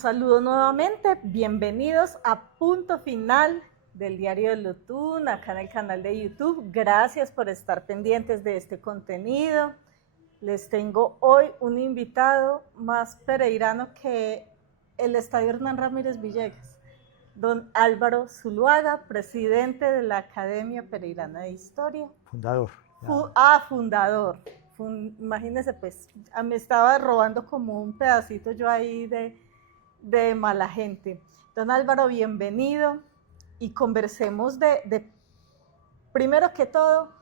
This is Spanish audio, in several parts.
saludo nuevamente, bienvenidos a Punto Final del Diario de Lutún, acá en el canal de YouTube. Gracias por estar pendientes de este contenido. Les tengo hoy un invitado más pereirano que el Estadio Hernán Ramírez Villegas, don Álvaro Zuluaga, presidente de la Academia Pereirana de Historia. Fundador. Fundador. Imagínense, pues, me estaba robando como un pedacito yo ahí de mala gente. Don Álvaro, bienvenido y conversemos primero que todo,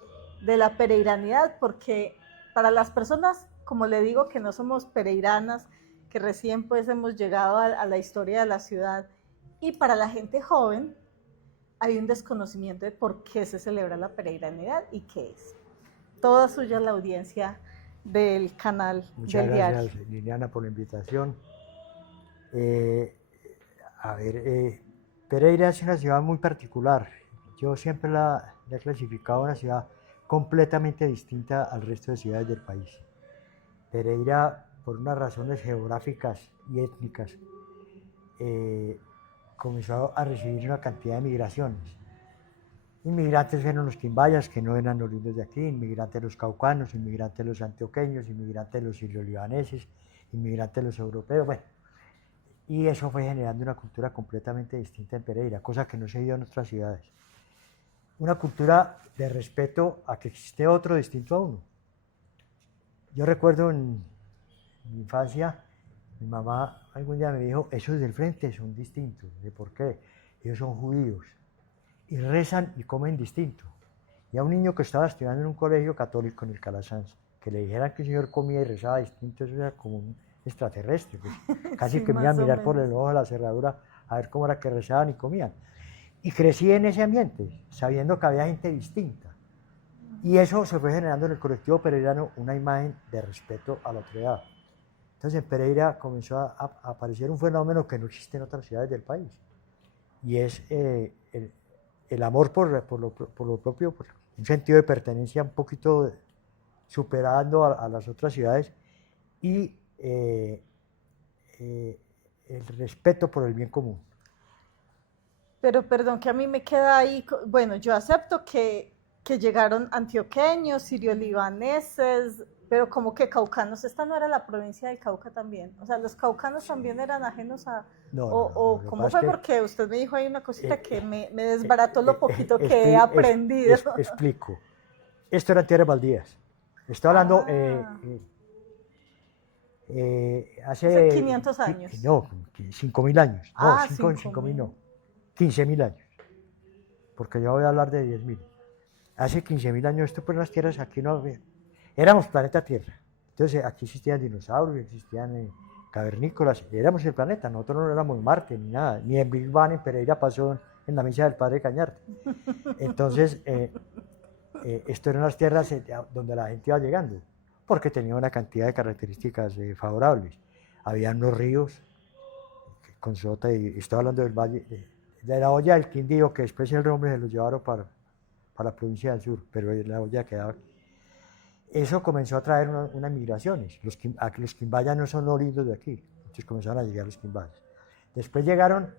de la pereiranidad, porque para las personas, como le digo, que no somos pereiranas, que recién pues hemos llegado a la historia de la ciudad, y para la gente joven, hay un desconocimiento de por qué se celebra la pereiranidad y qué es. Toda suya la audiencia del canal Muchas del gracias, diario. Liliana, por la invitación. Pereira es una ciudad muy particular. Yo siempre la he clasificado una ciudad completamente distinta al resto de ciudades del país. Pereira, por unas razones geográficas y étnicas, comenzó a recibir una cantidad de migraciones. Inmigrantes eran los quimbayas, que no eran oriundos de aquí, inmigrantes los caucanos, inmigrantes los antioqueños, inmigrantes los sirio-libaneses, inmigrantes los europeos, bueno. Y eso fue generando una cultura completamente distinta en Pereira, cosa que no se dio en otras ciudades. Una cultura de respeto a que existe otro distinto a uno. Yo recuerdo en mi infancia, mi mamá algún día me dijo, esos del frente son distintos. ¿De por qué? Ellos son judíos y rezan y comen distinto. Y a un niño que estaba estudiando en un colegio católico en el Calasanz, que le dijeran que el señor comía y rezaba distinto, eso era como un extraterrestre, pues. Casi Sí, que me iba a mirar menos. por el ojo de la cerradura a ver cómo era que rezaban y comían. Y crecí en ese ambiente, sabiendo que había gente distinta. Y eso se fue generando en el colectivo pereirano una imagen de respeto a la otredad. Entonces en Pereira comenzó a aparecer un fenómeno que no existe en otras ciudades del país. Y es el amor por lo propio, por un sentido de pertenencia un poquito superando a las otras ciudades y el respeto por el bien común. Pero perdón, que a mí me queda ahí, bueno, yo acepto que llegaron antioqueños, sirio-libaneses, pero como que caucanos, esta no era la provincia del Cauca también, o sea, los caucanos también eran ajenos a, No, ¿cómo fue? que, porque usted me dijo ahí una cosita que me desbarató lo poquito que he expli aprendido. explico, esto eran tierras baldías, estoy hablando hace 500 años. No, 5.000 años, no, 5.000 no, 15.000 años, porque yo voy a hablar de 10.000. Hace 15.000 años, esto pues las tierras aquí no había. Éramos planeta Tierra. Entonces aquí existían dinosaurios, existían cavernícolas, éramos el planeta, nosotros no éramos Marte ni nada, ni en Big Bang en Pereira pasó en la misa del padre Cañarte. Entonces, esto eran las tierras donde la gente iba llegando, porque tenía una cantidad de características favorables. Había unos ríos con sota, y estoy hablando del valle, de la olla del Quindío, que después el nombre se lo llevaron para la provincia del sur, pero la olla quedaba aquí. Eso comenzó a traer unas migraciones. Los quimbayas no son oriundos de aquí, entonces comenzaron a llegar los quimbayas. Después llegaron,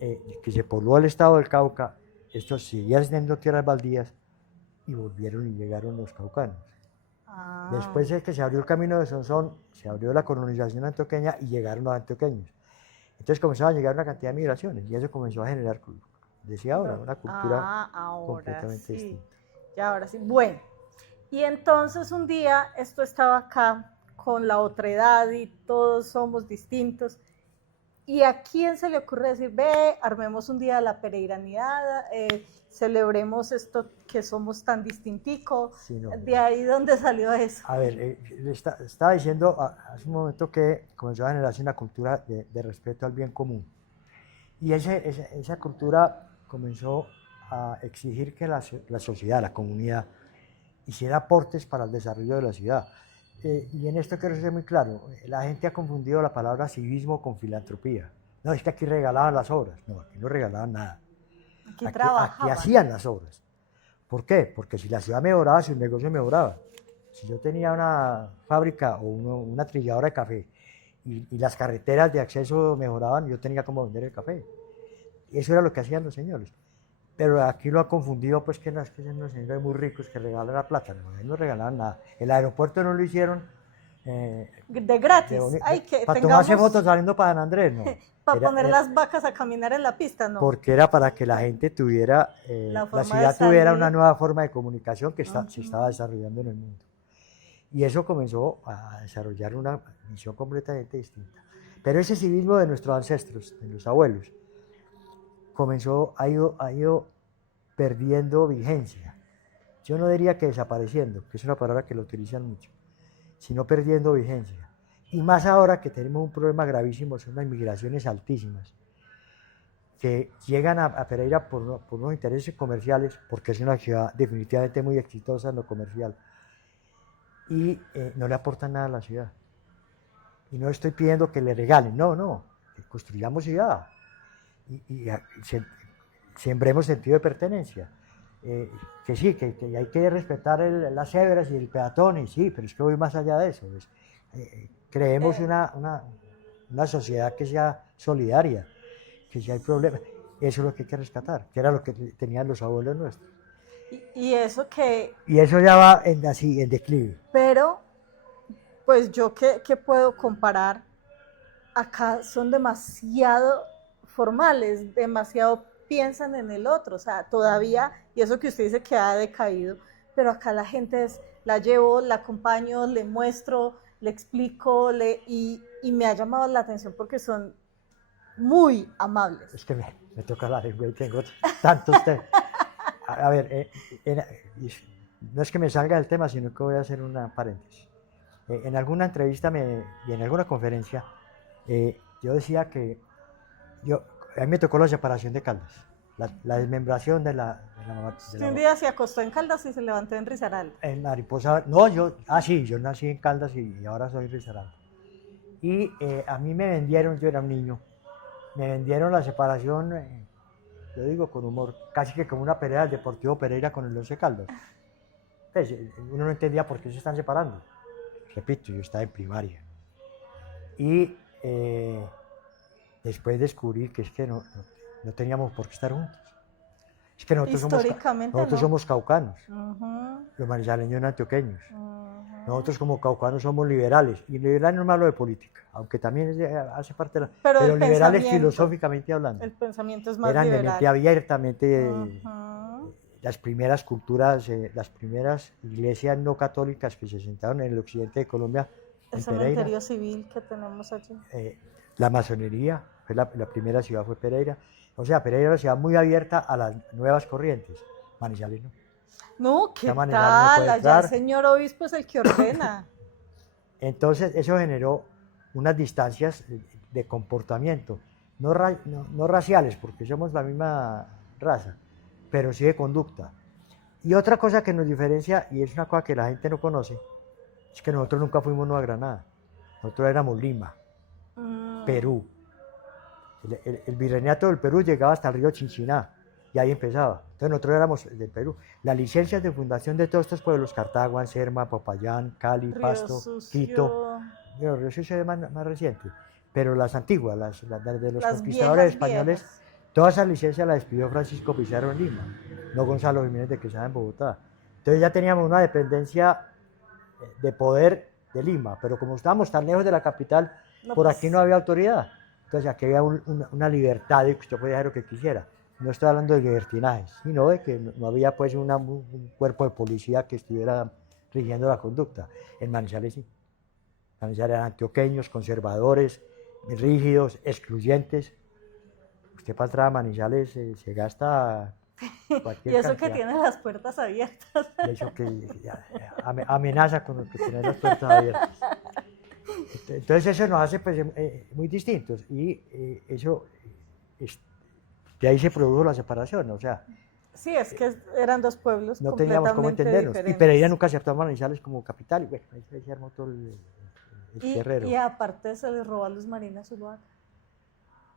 que se pobló el estado del Cauca, estos seguían siendo tierras baldías y volvieron y llegaron los caucanos. Después es que se abrió el camino de Sonsón, se abrió la colonización antioqueña y llegaron los antioqueños. Entonces comenzaron a llegar una cantidad de migraciones y eso comenzó a generar, decía ahora, una cultura completamente distinta. Ya, ahora sí. Bueno, y entonces un día esto estaba acá con la otredad y todos somos distintos. ¿Y a quién se le ocurre decir, ve, armemos un día de la pereiranidad, celebremos esto que somos tan distinticos? Sí, no, ¿de ahí dónde salió eso? A ver, estaba diciendo hace un momento que comenzó a generarse una cultura de respeto al bien común. Y esa cultura comenzó a exigir que la sociedad, la comunidad, hiciera aportes para el desarrollo de la ciudad. Y en esto quiero ser muy claro, la gente ha confundido la palabra civismo con filantropía. No, es que aquí regalaban las obras. No, aquí no regalaban nada. Aquí hacían las obras. ¿Por qué? Porque si la ciudad mejoraba, si el negocio mejoraba. Si yo tenía una fábrica o una trilladora de café y las carreteras de acceso mejoraban, yo tenía como vender el café. Eso era lo que hacían los señores. Pero aquí lo ha confundido, pues que no, es que son los señores muy ricos que regalan la plata, no, ellos no regalaban nada. El aeropuerto no lo hicieron de gratis. Para tomarse fotos saliendo para San Andrés, no. Para poner las vacas a caminar en la pista, no. Porque era para que la gente tuviera, la ciudad tuviera una nueva forma de comunicación que se estaba desarrollando en el mundo. Y eso comenzó a desarrollar una misión completamente distinta. Pero ese civismo de nuestros ancestros, de los abuelos, ha ido perdiendo vigencia. Yo no diría que desapareciendo, que es una palabra que lo utilizan mucho, sino perdiendo vigencia. Y más ahora que tenemos un problema gravísimo, son las migraciones altísimas, que llegan a Pereira por unos intereses comerciales, porque es una ciudad definitivamente muy exitosa en lo comercial, y no le aportan nada a la ciudad. Y no estoy pidiendo que le regalen, no, que construyamos ciudad. Y sembremos sentido de pertenencia. Que sí, que hay que respetar las cebras y el peatón, y sí, pero es que voy más allá de eso. Pues, creemos una sociedad que sea solidaria, que si hay problemas, eso es lo que hay que rescatar, que era lo que tenían los abuelos nuestros. Y eso que... Y eso ya va en declive. Pero, pues yo que puedo comparar, acá son demasiado formales, demasiado piensan en el otro, o sea, todavía, y eso que usted dice que ha decaído, pero acá la gente la llevo, la acompaño, le muestro, le explico, y me ha llamado la atención porque son muy amables. Es que me toca la lengua y tengo tantos temas. A ver, no es que me salga del tema, sino que voy a hacer una paréntesis. En alguna entrevista y en alguna conferencia, yo decía que a mí me tocó la separación de Caldas, la desmembración de la un día se acostó en Caldas y se levantó en Risaralda. En Mariposa, no, yo nací en Caldas y ahora soy Risaralda. Y a mí me vendieron, yo era un niño, me vendieron la separación, yo digo con humor, casi que como una pelea del Deportivo Pereira con el Once Caldas. Pues, uno no entendía por qué se están separando. Repito, yo estaba en primaria. Y después descubrí que es que no teníamos por qué estar juntos. Es que nosotros somos caucanos, los manizaleños son antioqueños. Nosotros como caucanos somos liberales, y liberal no es malo de política, aunque también hace parte de pero liberales filosóficamente hablando. El pensamiento es más liberal. Eran de mente abiertamente, las primeras culturas, las primeras iglesias no católicas que se sentaron en el occidente de Colombia. El cementerio civil que tenemos allí. La masonería, la primera ciudad fue Pereira. O sea, Pereira es una ciudad muy abierta a las nuevas corrientes. Manizales no. No, ¿qué tal? Allá el señor obispo es el que ordena. Entonces, eso generó unas distancias de comportamiento, no raciales, porque somos la misma raza, pero sí de conducta. Y otra cosa que nos diferencia, y es una cosa que la gente no conoce, es que nosotros nunca fuimos Nueva Granada. Nosotros éramos Lima, Perú. El virreinato del Perú llegaba hasta el río Chinchiná, y ahí empezaba. Entonces nosotros éramos del Perú. Las licencias de fundación de todos estos pueblos, Cartago, Anserma, Popayán, Cali, Río Pasto, Sucio. Quito, Río Sucio es más reciente, pero las antiguas, las de los las conquistadores españoles, viejas. Todas esas licencias las despidió Francisco Pizarro en Lima, no Gonzalo Jiménez de Quesada en Bogotá. Entonces ya teníamos una dependencia de poder de Lima, pero como estábamos tan lejos de la capital, por aquí no había autoridad. Entonces aquí había una libertad de que usted podía hacer lo que quisiera. No estoy hablando de libertinajes, sino de que no había pues un cuerpo de policía que estuviera rigiendo la conducta. En Manizales sí. Manizales eran antioqueños, conservadores, rígidos, excluyentes. Usted para entrar a Manizales se gasta cualquier Y eso cantidad. que tiene las puertas abiertas. Y eso que amenaza con que tener las puertas abiertas. Entonces eso nos hace pues, muy distintos y eso de ahí se produjo la separación, o sea. Sí, es que eran dos pueblos no teníamos cómo entendernos. diferentes. Y Pereira nunca aceptó a Manizales como capital y bueno, ahí se armó todo el guerrero. Y aparte se les robó a Luz Marina Zuluaga.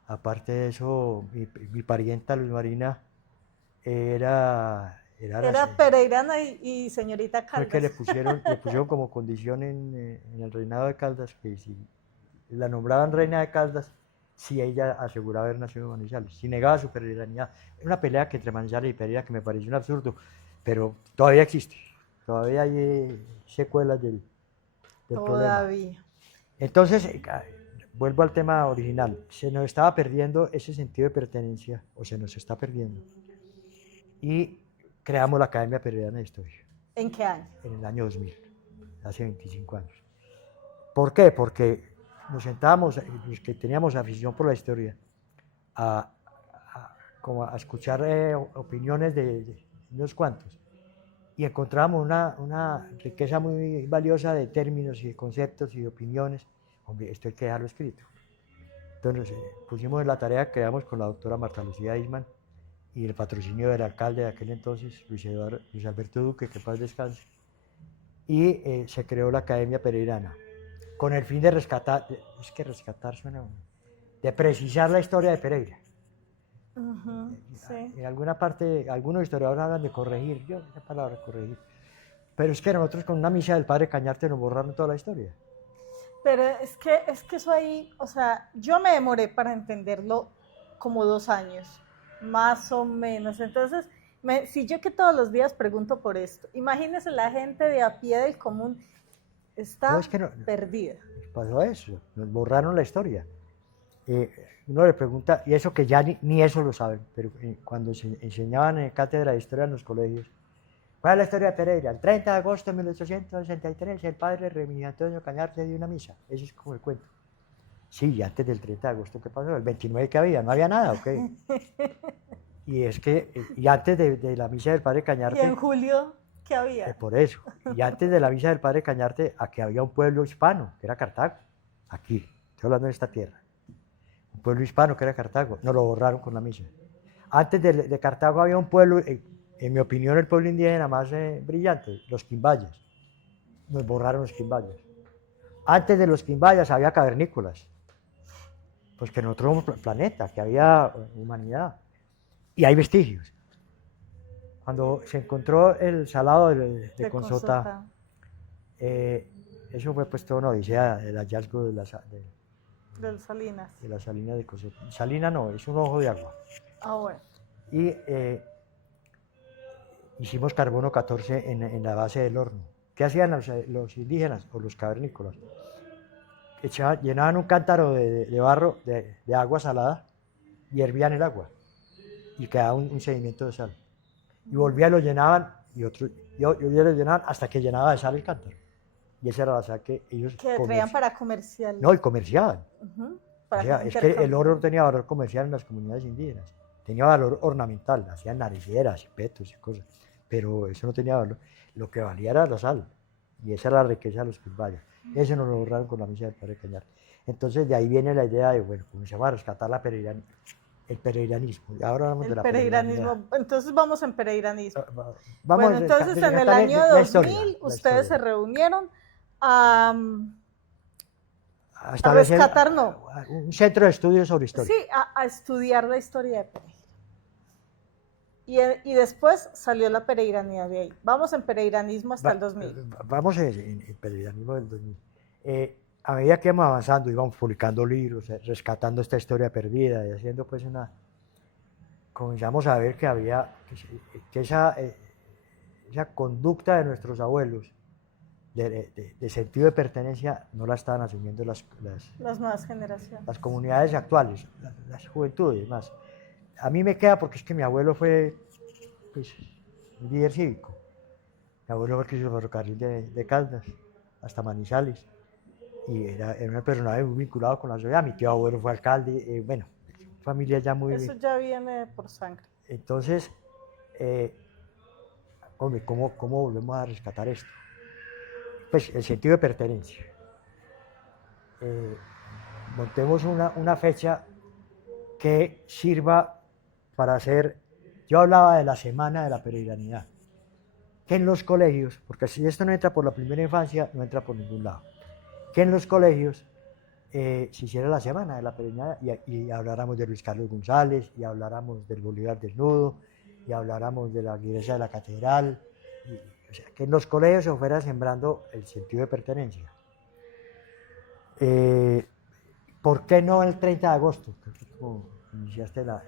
Aparte de eso, mi parienta Luz Marina era pereirana y señorita Caldas. fue que le pusieron como condición en el reinado de Caldas que si la nombraban reina de Caldas si ella aseguraba haber nacido en Manizales, si negaba su peregrinidad. Era una pelea que entre Manizales y Pereira que me pareció un absurdo, pero todavía existe, todavía hay secuelas del problema. Todavía. Entonces, vuelvo al tema original, se nos estaba perdiendo ese sentido de pertenencia, o se nos está perdiendo, y creamos la Academia Pereirana de Historia. ¿En qué año? En el año 2000, hace 25 años. ¿Por qué? Porque nos sentábamos, los que teníamos afición por la historia, como a escuchar opiniones de unos cuantos, y encontrábamos una riqueza muy valiosa de términos y de conceptos y de opiniones. Hombre, esto hay que dejarlo escrito. Entonces pusimos en la tarea que creamos con la doctora Marta Lucía Isman y el patrocinio del alcalde de aquel entonces, Luis Alberto Duque, que paz descanse, y se creó la Academia Pereirana, con el fin de rescatar, es que rescatar suena, de precisar la historia de Pereira. Sí. En alguna parte, algunos historiadores hablan de corregir, yo esa palabra corregir, pero es que nosotros con una misa del padre Cañarte nos borraron toda la historia. Pero es que eso ahí, o sea, yo me demoré para entenderlo como 2 años, más o menos. Entonces, si yo que todos los días pregunto por esto, imagínese la gente de a pie del común está No, es que perdida. Nos pasó eso, nos borraron la historia. Uno le pregunta, y eso que ya ni eso lo saben, pero cuando se enseñaban en cátedra de historia en los colegios, ¿cuál es la historia de Pereira? El 30 de agosto de 1863, el padre Remigio Antonio Cañarte dio una misa. Eso es como el cuento. Sí, y antes del 30 de agosto, ¿qué pasó? El 29 que había, no había nada, ¿ok? Y es que, y antes de la misa del padre Cañarte... ¿Y en julio qué había? Por eso. Y antes de la misa del padre Cañarte, aquí había un pueblo hispano, que era Cartago. Aquí, estoy hablando de esta tierra. Un pueblo hispano que era Cartago. Nos lo borraron con la misa. Antes de Cartago había un pueblo, en mi opinión, el pueblo indígena más brillante, los Quimbayas. Nos borraron los Quimbayas. Antes de los Quimbayas había cavernícolas. Pues que nosotros somos planeta, que había humanidad. Y hay vestigios. Cuando se encontró el salado de Consota, eso fue pues toda una odisea, el hallazgo de del Salinas. De la salina de Consota. Salina no, es un ojo de agua. Ah, bueno. Y hicimos carbono 14 en la base del horno. ¿Qué hacían los indígenas o los cavernícolas? Llenaban un cántaro de barro, de agua salada, y hervían el agua. Y quedaba un sedimento de sal. Y volvían, lo llenaban, y lo llenaban hasta que llenaba de sal el cántaro. Y esa era la sal que ellos traían para comercial. No, y comerciaban. Para o sea, es que el oro no tenía valor comercial en las comunidades indígenas. Tenía valor ornamental, hacían nariceras y petos y cosas. Pero eso no tenía valor. Lo que valía era la sal. Y esa era la riqueza de los Quimbayas. Eso nos lo borraron con la misa del padre Cañarte. Entonces de ahí viene la idea de, bueno, comenzamos a rescatar el pereiranismo. Y ahora hablamos de la pereiranismo. Entonces vamos en pereiranismo. Vamos bueno, entonces en el año 2000 ustedes se reunieron a rescatar, no. Un centro de estudios sobre historia. Sí, a estudiar la historia de Pereira. Y después salió la pereiranía de ahí. Vamos en pereiranismo hasta el 2000. Vamos en pereiranismo del 2000. A medida que íbamos avanzando, íbamos publicando libros, rescatando esta historia perdida y haciendo pues comenzamos a ver que había, que esa conducta de nuestros abuelos, de sentido de pertenencia, no la estaban asumiendo las nuevas generaciones. Las comunidades actuales, las juventudes más. A mí me queda porque es que mi abuelo fue pues, un líder cívico. Mi abuelo fue el que hizo el ferrocarril de Caldas hasta Manizales. Y era un personaje muy vinculado con la sociedad. Mi tío abuelo fue alcalde, bueno, familia ya muy... Eso ya viene por sangre. Entonces, hombre, ¿cómo volvemos a rescatar esto? Pues el sentido de pertenencia. Montemos una fecha que sirva para hacer... Yo hablaba de la semana de la peregrinidad, que en los colegios, porque si esto no entra por la primera infancia, no entra por ningún lado, que en los colegios se hiciera la semana de la peregrinidad y habláramos de Luis Carlos González, y habláramos del Bolívar desnudo, y habláramos de la iglesia de la catedral, o sea, que en los colegios se fuera sembrando el sentido de pertenencia. ¿Por qué no el 30 de agosto? Como iniciaste la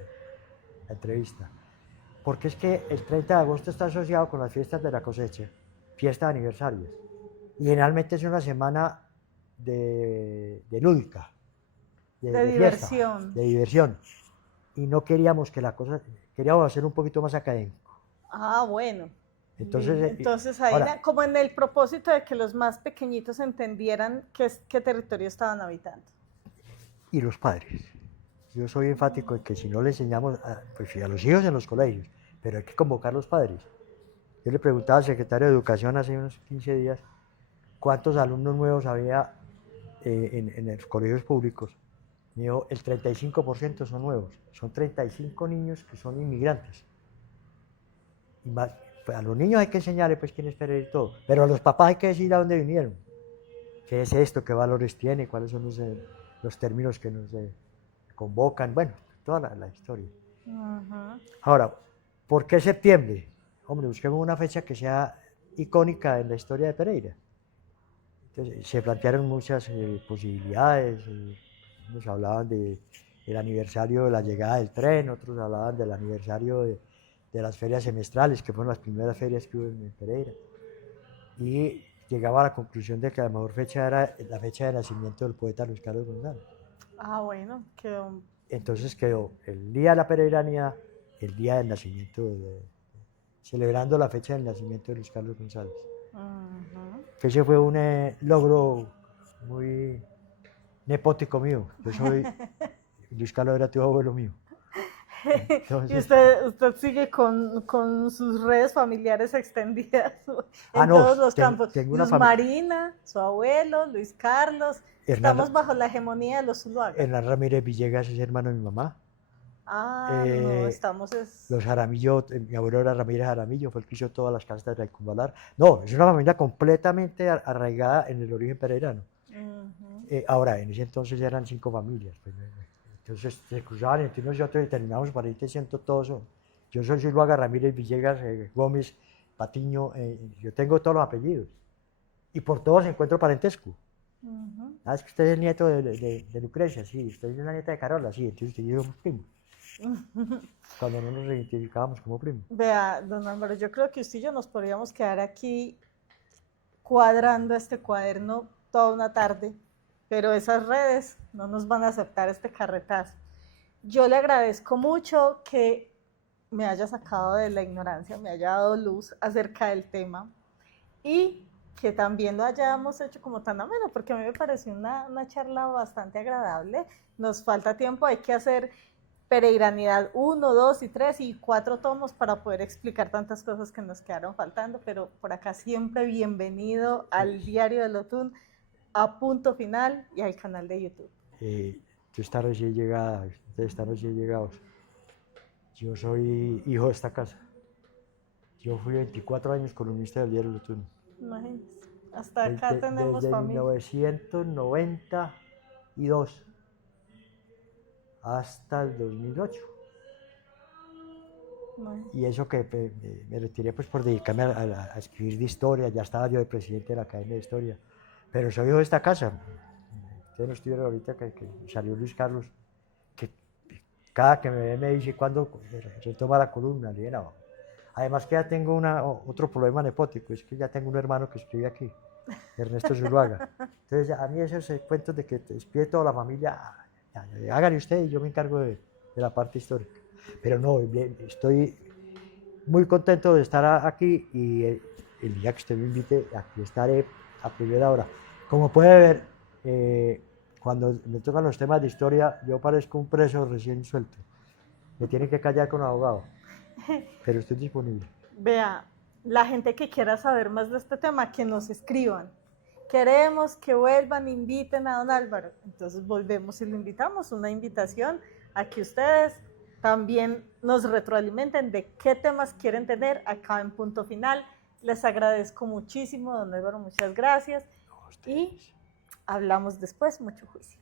entrevista. Porque es que el 30 de agosto está asociado con las fiestas de la cosecha, fiestas de aniversarios. Y generalmente es una semana de lúdica, De fiesta, diversión. de diversión. Y no queríamos que la cosa, queríamos hacer un poquito más académico. Ah, bueno. Entonces, Entonces ahí, ahora, como en el propósito de que los más pequeñitos entendieran qué territorio estaban habitando. y los padres. Yo soy enfático en que si no le enseñamos pues, a los hijos en los colegios, pero hay que convocar a los padres. Yo le preguntaba al secretario de Educación hace unos 15 días cuántos alumnos nuevos había en los colegios públicos. Me dijo, el 35% son nuevos. Son 35 niños que son inmigrantes. Y más, pues, a los niños hay que enseñarles pues, quién es Pereira y todo, pero a los papás hay que decir a dónde vinieron. ¿Qué es esto? ¿Qué valores tiene? ¿Cuáles son los términos que nos convocan? Bueno, toda la historia. Ahora, ¿por qué septiembre? Hombre, busquemos una fecha que sea icónica en la historia de Pereira. Entonces, se plantearon muchas posibilidades. Unos hablaban del aniversario de la llegada del tren, otros hablaban del aniversario de las ferias semestrales, que fueron las primeras ferias que hubo en Pereira. Y llegaba a la conclusión de que la mejor fecha era la fecha de nacimiento del poeta Luis Carlos González. Ah, bueno, quedó. Entonces quedó el día de la pereiranía, el día del nacimiento, celebrando la fecha del nacimiento de Luis Carlos González. Que ese fue un logro muy nepótico mío. Yo soy, Luis Carlos era tu abuelo mío. Entonces, y usted sigue con sus redes familiares extendidas en todos los campos. Luz Marina, su abuelo, Luis Carlos. Estamos bajo la hegemonía de los Zuluaga. Hernán Ramírez Villegas es hermano de mi mamá. Ah, no, estamos... Los Jaramillo, mi abuelo era Ramírez Jaramillo, fue el que hizo todas las castas de Raikumbalar. No, es una familia completamente arraigada en el origen pereirano. Ahora, en ese entonces eran 5 familias. Pues, entonces se cruzaban entre unos y otros y terminamos para ir siendo todos. Yo soy Zuluaga, Ramírez, Villegas, Gómez, Patiño, yo tengo todos los apellidos. Y por todos encuentro parentesco. Ah, es que usted es el nieto de Lucrecia, sí, usted es la nieta de Carola, sí, entonces usted y yo somos primos. Cuando no nos identificábamos como primos. Vea, don Álvaro, yo creo que usted y yo nos podríamos quedar aquí cuadrando este cuaderno toda una tarde, pero esas redes no nos van a aceptar este carretazo. Yo le agradezco mucho que me haya sacado de la ignorancia, me haya dado luz acerca del tema y que también lo hayamos hecho como tan ameno, porque a mí me pareció una charla bastante agradable. Nos falta tiempo, hay que hacer Pereiranidad 1, 2 y 3 y 4 tomos para poder explicar tantas cosas que nos quedaron faltando, pero por acá siempre bienvenido al Diario del Otún, a Punto Final y al canal de YouTube. Tú estás recién llegada, ustedes están recién llegados. Yo soy hijo de esta casa. Yo fui 24 años columnista del Diario del Otún. Imagínense, hasta acá tenemos desde familia. 1992 hasta el 2008. Y eso que me retiré pues por dedicarme a escribir de historia, ya estaba yo de presidente de la Academia de Historia, pero soy hijo de esta casa. Ustedes no estuvieron ahorita que salió Luis Carlos, que cada que me ve me dice cuándo retoma la columna. Le dije, no. Además que ya tengo otro problema nepótico, es que ya tengo un hermano que escribe aquí, Ernesto Zuluaga. Entonces a mí esos cuentos de que te despide toda la familia, háganle usted y yo me encargo de la parte histórica. Pero no, estoy muy contento de estar aquí y el día que usted me invite, aquí estaré a primera hora. Como puede ver, cuando me tocan los temas de historia, yo parezco un preso recién suelto. Me tienen que callar con abogado, pero estoy disponible. Vea, la gente que quiera saber más de este tema, que nos escriban. Queremos que vuelvan, inviten a don Álvaro. Entonces volvemos y lo invitamos, una invitación a que ustedes también nos retroalimenten de qué temas quieren tener acá en Punto Final. Les agradezco muchísimo, don Álvaro, muchas gracias. Y hablamos después, mucho juicio.